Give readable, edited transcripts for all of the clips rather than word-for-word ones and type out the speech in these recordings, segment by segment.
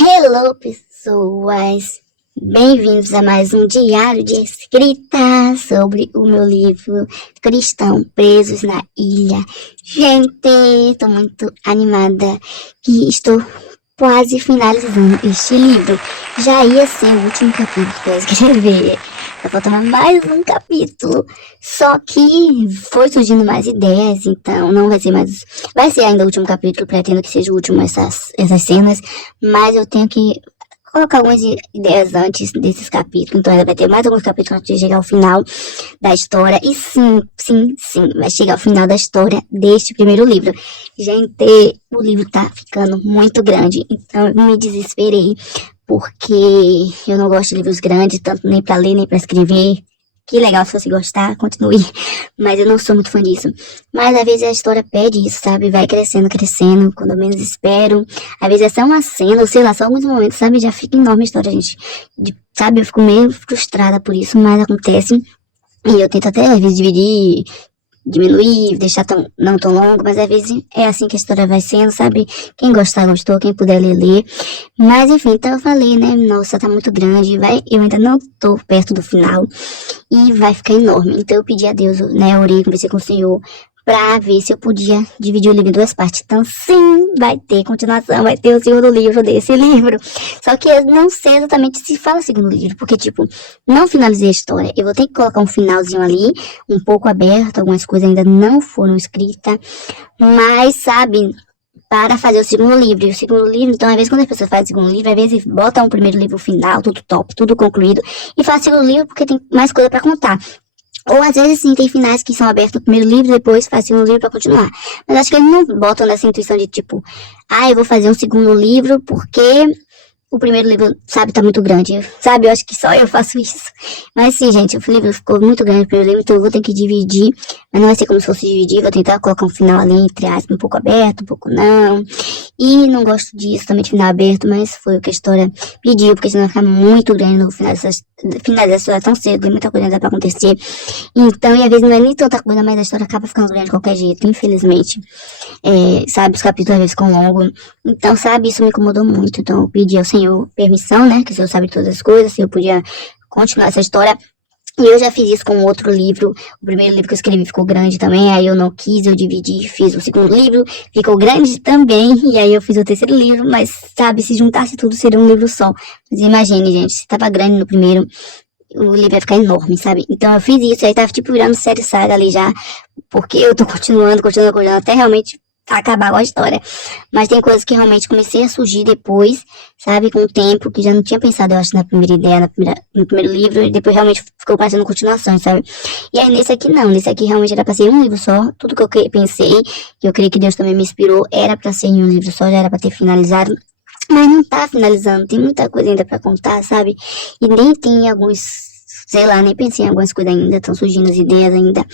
Hello, pessoas! Bem-vindos a mais um diário de escrita sobre o meu livro Cristão Presos na Ilha. Gente, estou muito animada que estou quase finalizando este livro. Já ia ser o último capítulo que eu escrever. Só faltava mais um capítulo. Só que foi surgindo mais ideias, então não vai ser mais. Vai ser ainda o último capítulo, pretendo que seja o último essas cenas, mas eu tenho que colocar algumas ideias antes desses capítulos, então ainda vai ter mais alguns capítulos antes de chegar ao final da história. E sim, vai chegar ao final da história deste primeiro livro. Gente, o livro tá ficando muito grande, então eu me desesperei, porque eu não gosto de livros grandes, tanto nem pra ler, nem pra escrever. Que legal, se você gostar, continue. Mas eu não sou muito fã disso. Mas às vezes a história pede isso, sabe? Vai crescendo, quando eu menos espero. Às vezes é só uma cena, ou sei lá, só alguns momentos, sabe? Já fica enorme a história, gente. Sabe? Eu fico meio frustrada por isso, mas acontece. E eu tento até às vezes diminuir, deixar não tão longo, mas às vezes é assim que a história vai sendo, sabe? Quem gostar, gostou, quem puder ler. Mas enfim, então eu falei, né? Nossa, tá muito grande, eu ainda não tô perto do final e vai ficar enorme. Então eu pedi a Deus, né? Orei, conversei com o Senhor pra ver se eu podia dividir o livro em duas partes. Então sim, vai ter continuação, vai ter o segundo livro desse livro. Só que eu não sei exatamente se fala segundo livro, porque tipo, não finalizei a história. Eu vou ter que colocar um finalzinho ali, um pouco aberto, algumas coisas ainda não foram escritas, mas sabe, para fazer o segundo livro. E o segundo livro, então, às vezes, quando as pessoas fazem o segundo livro, às vezes botam o primeiro livro final, tudo top, tudo concluído, e faz o segundo livro porque tem mais coisa para contar. Ou às vezes sim, tem finais que são abertos no primeiro livro, depois faz o segundo livro pra continuar. Mas acho que eles não botam nessa intuição de tipo, eu vou fazer um segundo livro porque o primeiro livro, sabe, tá muito grande. Sabe, eu acho que só eu faço isso. Mas sim, gente, o livro ficou muito grande o primeiro livro, então eu vou ter que dividir. Mas não vai ser como se fosse dividir, vou tentar colocar um final ali, entre aspas, um pouco aberto, um pouco não. E não gosto disso, também de final aberto, mas foi o que a história pediu, porque senão vai ficar muito grande no final dessa história tão cedo, tem muita coisa ainda pra acontecer. Então, e às vezes não é nem tanta coisa, mas a história acaba ficando grande de qualquer jeito, infelizmente. Sabe, os capítulos às vezes ficam longos. Então, sabe, isso me incomodou muito. Então, eu pedi ao Senhor permissão, né, que o Senhor sabe todas as coisas, se eu podia continuar essa história. E eu já fiz isso com outro livro. O primeiro livro que eu escrevi ficou grande também, aí eu não quis, eu dividi, fiz o segundo livro, ficou grande também, e aí eu fiz o terceiro livro, mas, sabe, se juntasse tudo seria um livro só. Mas imagine, gente, se tava grande no primeiro, o livro ia ficar enorme, sabe? Então eu fiz isso, aí tava tipo virando série saga ali já, porque eu tô continuando, até realmente acabar com a história. Mas tem coisas que realmente comecei a surgir depois, sabe, com o tempo, que já não tinha pensado, eu acho, na primeira ideia, no primeiro livro, e depois realmente ficou parecendo continuação, sabe? E aí nesse aqui não, nesse aqui realmente era pra ser um livro só, tudo que eu pensei, que eu creio que Deus também me inspirou, era pra ser em um livro só, já era pra ter finalizado. Mas não tá finalizando, tem muita coisa ainda pra contar, sabe? E nem tem alguns, sei lá, nem pensei em algumas coisas ainda, estão surgindo as ideias ainda,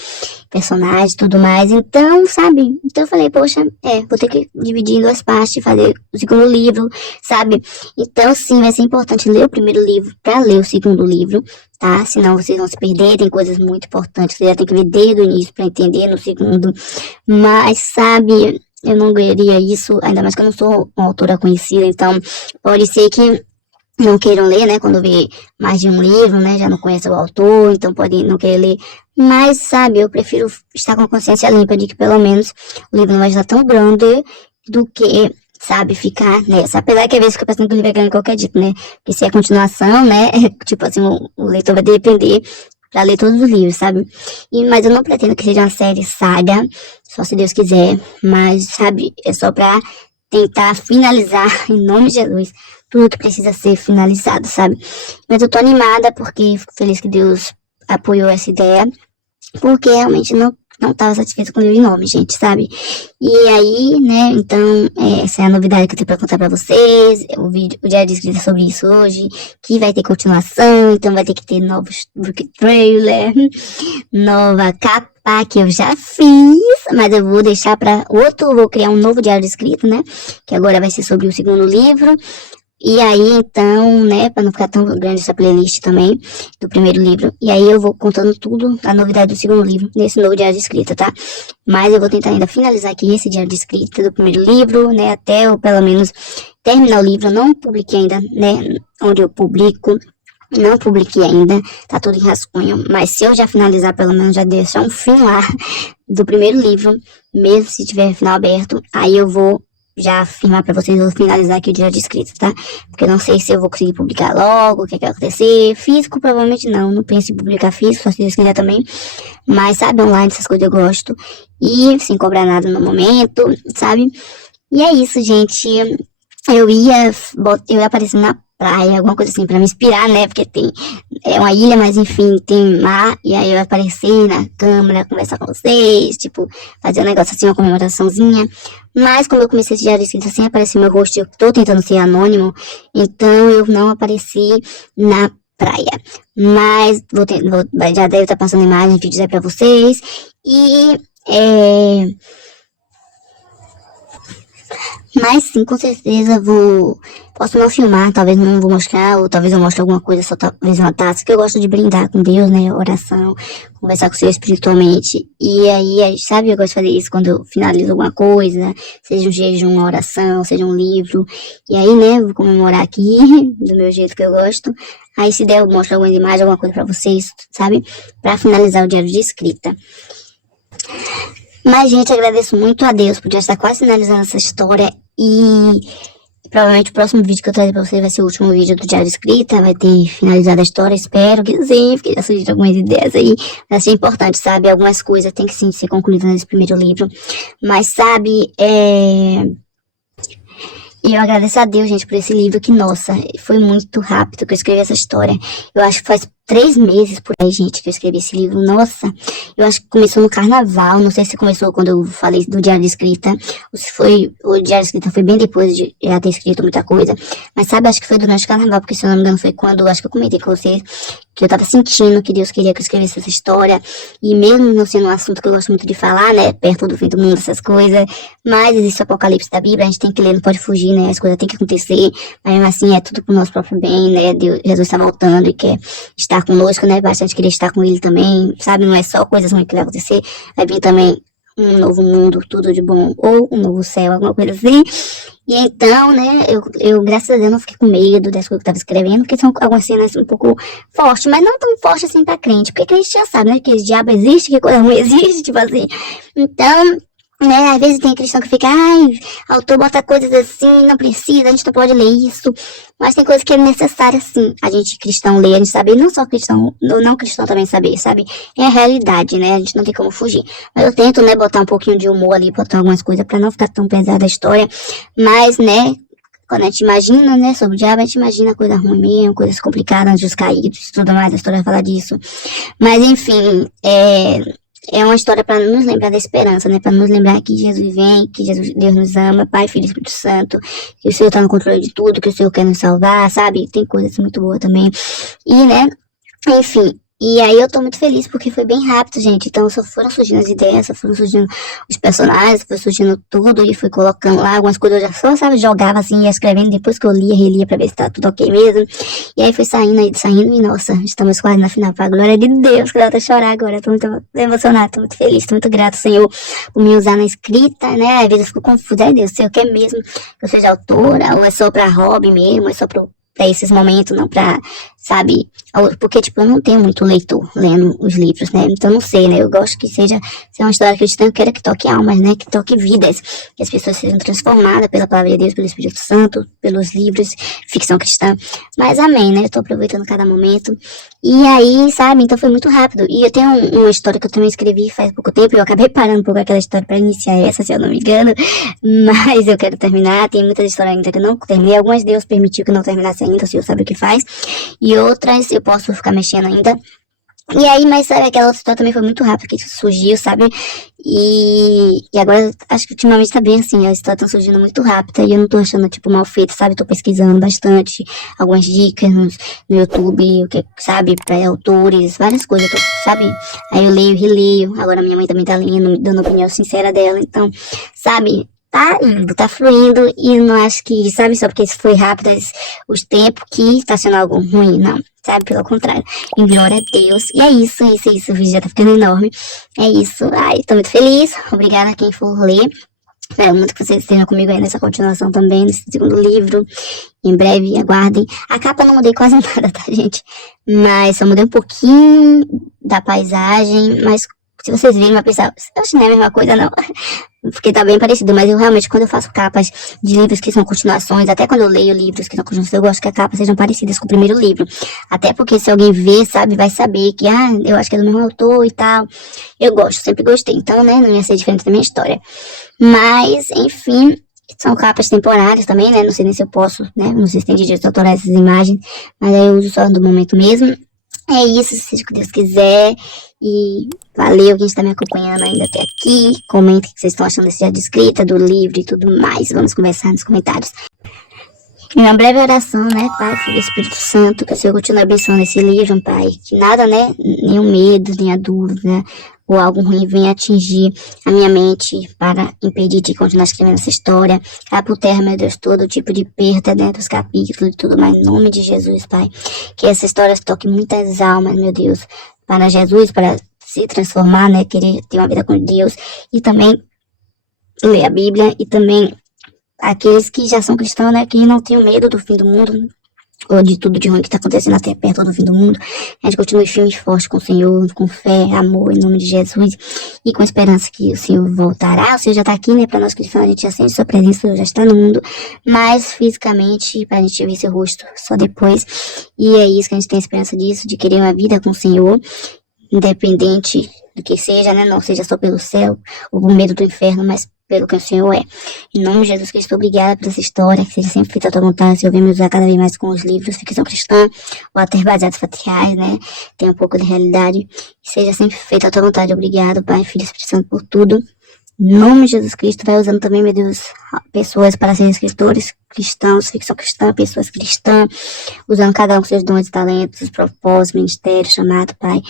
personagens, tudo mais. Então, sabe? Então eu falei, poxa, vou ter que dividir em duas partes, fazer o segundo livro, sabe? Então, sim, vai ser importante ler o primeiro livro pra ler o segundo livro, tá? Senão vocês vão se perder, tem coisas muito importantes, você já tem que ver desde o início pra entender no segundo. Mas, sabe, eu não ganharia isso, ainda mais que eu não sou uma autora conhecida, então pode ser que não queiram ler, né, quando vê mais de um livro, né, já não conhece o autor, então pode não querer ler, mas, sabe, eu prefiro estar com a consciência limpa de que pelo menos o livro não vai estar tão grande do que, sabe, ficar nessa, apesar que às vezes fica pensando que o livro é grande de qualquer jeito, né, porque se é continuação, né, tipo assim, o leitor vai depender pra ler todos os livros, sabe, mas eu não pretendo que seja uma série saga, só se Deus quiser, mas, sabe, é só pra tentar finalizar, em nome de Jesus, tudo que precisa ser finalizado, sabe? Mas eu tô animada porque fico feliz que Deus apoiou essa ideia, porque realmente não tava satisfeita com o livro nome, gente, sabe? E aí, né, então, essa é a novidade que eu tenho pra contar pra vocês, o diário de escrita sobre isso hoje, que vai ter continuação, então vai ter que ter novos book trailer, nova capa, que eu já fiz, mas eu vou deixar vou criar um novo diário de escrita, né, que agora vai ser sobre o segundo livro, E aí, então, né, pra não ficar tão grande essa playlist também, do primeiro livro. E aí eu vou contando tudo, a novidade do segundo livro, nesse novo diário de escrita, tá? Mas eu vou tentar ainda finalizar aqui esse diário de escrita do primeiro livro, né, até eu, pelo menos, terminar o livro. Eu não publiquei ainda, né, onde eu publico. Não publiquei ainda, tá tudo em rascunho, mas se eu já finalizar, pelo menos já deixar um fim lá do primeiro livro, mesmo se tiver final aberto, aí eu vou já afirmar pra vocês, eu vou finalizar aqui o diário de escrita, tá? Porque eu não sei se eu vou conseguir publicar logo, o que vai acontecer. Físico, provavelmente não penso em publicar físico, só se Deus quiser também. Mas, sabe, online, essas coisas eu gosto. E sem cobrar nada no momento, sabe? E é isso, gente. Eu ia aparecer na praia, alguma coisa assim, pra me inspirar, né? Porque é uma ilha, mas enfim, tem mar. E aí eu ia aparecer na câmera, conversar com vocês, tipo, fazer um negócio assim, uma comemoraçãozinha. Mas como eu comecei esse diário de escrita sem aparecer meu rosto, eu tô tentando ser anônimo, então eu não apareci na praia. Mas já deve estar passando imagens, vídeos aí pra vocês. E mas sim, com certeza posso não filmar, talvez não vou mostrar, ou talvez eu mostre alguma coisa, só talvez uma taça, que eu gosto de brindar com Deus, né, oração, conversar com o Senhor espiritualmente. E aí, sabe, eu gosto de fazer isso quando eu finalizo alguma coisa, seja um jejum, uma oração, seja um livro. E aí, né, vou comemorar aqui, do meu jeito que eu gosto. Aí, se der, eu mostro alguma imagem, alguma coisa pra vocês, sabe, pra finalizar o diário de escrita. Mas, gente, agradeço muito a Deus por já estar quase finalizando essa história e provavelmente o próximo vídeo que eu trazer pra vocês vai ser o último vídeo do diário de escrita, vai ter finalizado a história, espero que sim, porque já surgiram algumas ideias aí, vai ser importante, sabe, algumas coisas tem que sim ser concluídas nesse primeiro livro, mas sabe, e eu agradeço a Deus, gente, por esse livro que, nossa, foi muito rápido que eu escrevi essa história. Eu acho que faz 3 meses por aí, gente, que eu escrevi esse livro. Nossa, eu acho que começou no carnaval. Não sei se começou quando eu falei do diário de escrita, ou se o diário de escrita foi bem depois de já ter escrito muita coisa. Mas sabe, acho que foi durante o carnaval, porque se eu não me engano foi quando, acho que eu comentei com vocês, que eu tava sentindo que Deus queria que eu escrevesse essa história. E mesmo não sendo um assunto que eu gosto muito de falar, né, perto do fim do mundo, essas coisas, mas existe o apocalipse da Bíblia, a gente tem que ler, não pode fugir, né, as coisas têm que acontecer, mas mesmo assim é tudo pro nosso próprio bem, né, Jesus está voltando e quer estar conosco, né, bastante querer estar com ele também, sabe, não é só coisas ruins que vai acontecer, vai vir também um novo mundo, tudo de bom, ou um novo céu, alguma coisa assim. E então, né, eu graças a Deus não fiquei com medo das coisas que eu tava escrevendo, porque são algumas cenas um pouco fortes, mas não tão fortes assim pra crente, porque crente já sabe, né, que esse diabo existe, que coisa ruim existe, tipo assim. Então, né, às vezes tem cristão que fica, ai, autor bota coisas assim, não precisa, a gente não pode ler isso, mas tem coisas que é necessário, sim, a gente cristão ler, a gente saber, não só cristão, não cristão também saber, sabe, é a realidade, né, a gente não tem como fugir, mas eu tento, né, botar um pouquinho de humor ali, botar algumas coisas pra não ficar tão pesada a história, mas, né, quando a gente imagina, né, sobre o diabo, a gente imagina coisa ruim mesmo, coisas complicadas, anjos caídos, tudo mais, a história vai falar disso, mas enfim, é uma história para nos lembrar da esperança, né? Para nos lembrar que Jesus vem, que Deus nos ama, Pai, Filho e Espírito Santo, que o Senhor está no controle de tudo, que o Senhor quer nos salvar, sabe? Tem coisas muito boas também. E, né? Enfim. E aí eu tô muito feliz porque foi bem rápido, gente. Então só foram surgindo as ideias, só foram surgindo os personagens, foi surgindo tudo e fui colocando lá algumas coisas. Eu já só, sabe, jogava assim, ia escrevendo depois que eu lia, relia pra ver se tá tudo ok mesmo. E aí foi saindo e nossa, estamos quase na final, pra glória de Deus, que eu até chorar agora. Tô muito emocionada, tô muito feliz, tô muito grata, Senhor, por me usar na escrita, né? Às vezes eu fico confusa, ai Deus, Senhor, quer mesmo que eu seja autora, ou é só pra hobby mesmo, é só pra esses momentos, não pra, sabe, porque, tipo, eu não tenho muito leitor lendo os livros, né, então não sei, né, eu gosto que seja uma história cristã, eu quero que toque almas, né, que toque vidas, que as pessoas sejam transformadas pela palavra de Deus, pelo Espírito Santo, pelos livros, ficção cristã, mas amém, né, eu tô aproveitando cada momento, e aí, sabe, então foi muito rápido, e eu tenho uma história que eu também escrevi faz pouco tempo, e eu acabei parando um pouco aquela história pra iniciar essa, se eu não me engano, mas eu quero terminar, tem muitas histórias ainda que eu não terminei, algumas Deus permitiu que eu não terminasse ainda, o Senhor sabe o que faz, e outras eu posso ficar mexendo ainda. E aí, mas sabe, aquela outra história também foi muito rápida que surgiu, sabe? E agora, acho que ultimamente tá bem assim, as histórias estão surgindo muito rápida e eu não tô achando, tipo, mal feito, sabe? Tô pesquisando bastante, algumas dicas no YouTube, o que, sabe, pra autores, várias coisas, sabe? Aí eu leio, releio, agora minha mãe também tá lendo, dando a opinião sincera dela, então, sabe? tá indo, tá fluindo, e não acho que, sabe, só porque isso foi rápido os tempos que tá sendo algo ruim, não, sabe, pelo contrário, em glória a Deus, e é isso, o vídeo já tá ficando enorme, é isso, ai, tô muito feliz, obrigada a quem for ler, espero muito que vocês estejam comigo aí nessa continuação também, nesse segundo livro, em breve, aguardem, a capa não mudei quase nada, tá, gente, mas só mudei um pouquinho da paisagem, mas se vocês virem, vai pensar, acho que não é a mesma coisa, não. Porque tá bem parecido, mas eu realmente, quando eu faço capas de livros que são continuações, até quando eu leio livros que são continuações, eu gosto que as capas sejam parecidas com o primeiro livro. Até porque se alguém ver, sabe, vai saber que, eu acho que é do mesmo autor e tal. Eu gosto, sempre gostei. Então, né, não ia ser diferente da minha história. Mas, enfim, são capas temporárias também, né, não sei nem se eu posso, né, não sei se tem direito de autorar essas imagens, mas aí eu uso só do momento mesmo. É isso, seja o que Deus quiser. E valeu quem está me acompanhando ainda até aqui. Comentem o que vocês estão achando desse jeito de escrita, do livro e tudo mais. Vamos conversar nos comentários. E uma breve oração, né, Pai, Filho e Espírito Santo, que o Senhor continue abençoando esse livro, Pai. Que nada, né, nenhum medo, nem a dúvida ou algo ruim venha atingir a minha mente para impedir de continuar escrevendo essa história. Cai por terra, meu Deus, todo tipo de perda, né, dos capítulos e tudo mais, em nome de Jesus, Pai. Que essa história toque muitas almas, meu Deus, para Jesus, para se transformar, né, querer ter uma vida com Deus e também ler a Bíblia e também aqueles que já são cristãos, né, que não tenham medo do fim do mundo, ou de tudo de ruim que está acontecendo até perto do fim do mundo. A gente continue firmes e fortes com o Senhor, com fé, amor, em nome de Jesus, e com esperança que o Senhor voltará. O Senhor já está aqui, né, para nós cristãos, a gente já sente sua presença, já está no mundo, mas fisicamente, para a gente ver seu rosto só depois, e é isso que a gente tem esperança disso, de querer uma vida com o Senhor, independente do que seja, né, não seja só pelo céu, ou por medo do inferno, mas pelo que o Senhor é. Em nome de Jesus Cristo, obrigada por essa história, que seja sempre feita a tua vontade, Senhor, vem me usar cada vez mais com os livros, ficção cristã, ou até baseados fatriais, né, tem um pouco de realidade, que seja sempre feita a tua vontade. Obrigado, Pai, Filho e Espírito Santo, por tudo. Em nome de Jesus Cristo, vai usando também, meu Deus, pessoas para serem escritores cristãos, ficção cristã, pessoas cristãs, usando cada um com seus dons e talentos, propósitos, ministério, chamado, Pai,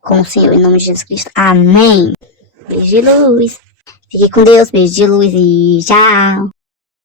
com o Senhor, em nome de Jesus Cristo. Amém. Beijo de luz. Fique com Deus, beijo de luz e tchau.